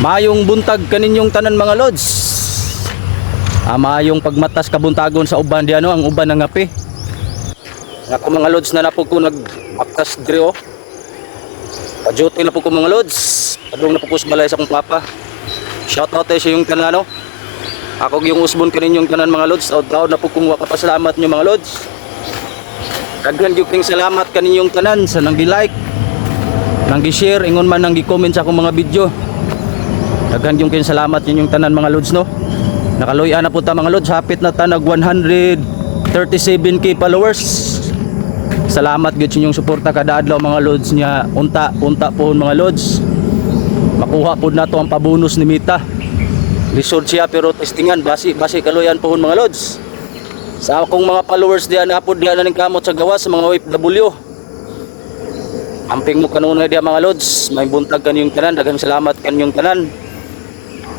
Mayong buntag kaninyong tanan mga lods. Mayong pagmatas kabuntagon sa uban di ano, ang uban ng ngapi. Ako mga lods na napog ko nagbaktas diri oh. Pa-duty na po ko mga lods. Padung na po ko sa balay sa akong papa. Shout out sa yung tanan no. Ako yung usbon kaninyong tanan mga lods. Out na po kong wakapasalamat nyo mga lods. Daghan gyud king salamat kaninyong tanan sa nang gi-like, nang gi-share, ingon man nang gi-comment sa akong mga video. Daghan yung kin salamat yung tanan mga lods no. Nakaluyan na po ta mga lods, hapit na ta nag 137k followers. Salamat gyud sa inyong suporta kada adlaw mga lods nya. Unta po mga lods. Makuha po na to ang pabonus ni Mita. Lisod siya pero testingan basi kaluyan po mga lods. Sa akong mga followers diyan apod diyan ning kamot sa gawas sa mga OFW. Amping mo kanunay diyan mga lods, may buntag kaniyong tanan, daghang salamat kaniyong tanan.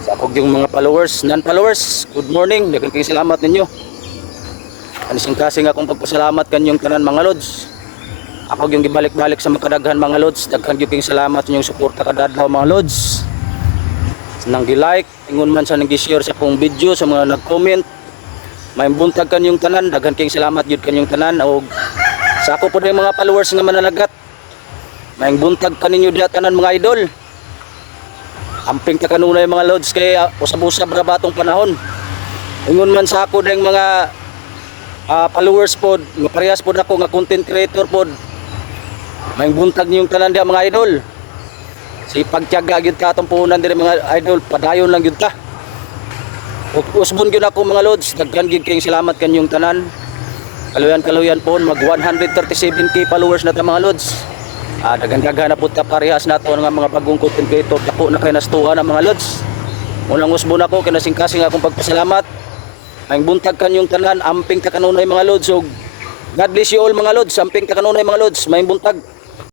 Sa akong yung mga followers, non-followers, good morning, daghang salamat ninyo. Anising-kasing akong pagpasalamat kaniyong tanan mga lods. Ako yung gibalik-balik sa makadaghan mga lods, daghang yung salamat ninyong suporta kada adlaw mga lods. Nang gi-like, ingon man sa nang gi-share sa akong video, sa mga nag-comment. May buntag kaniyong tanan, daghang salamat gyud kaniyong tanan og sa ako po yung mga followers nga mananagat. May buntag kaninyo diha tanan mga idol. Amping ta kanunay mga lods kay usab-usab ra batong panahon. Ingon man sa ako ding mga followers pod, nga parehas pod ako nga content creator pod. May buntag niyong tanan diha mga idol. Sipag-tiyaga gyud ka atong puhunan diri mga idol, padayon lang gyud ta. Usbon gyud ako mga lods, daghan gyud kayong salamat kanyong tanan. Kaluyan po mag 137k followers na ta mga lods. Dagan-dagan na po ta parehas nato nga mga bagong content creator. Dako na kay nastuhan ang mga lods. Unang usbon ako kinasing-kasing akong pagpasalamat. Ang buntag kanyong tanan, amping ta kanunay mga lods. Og God bless you all mga lods, amping ta kanunay mga lods. May buntag.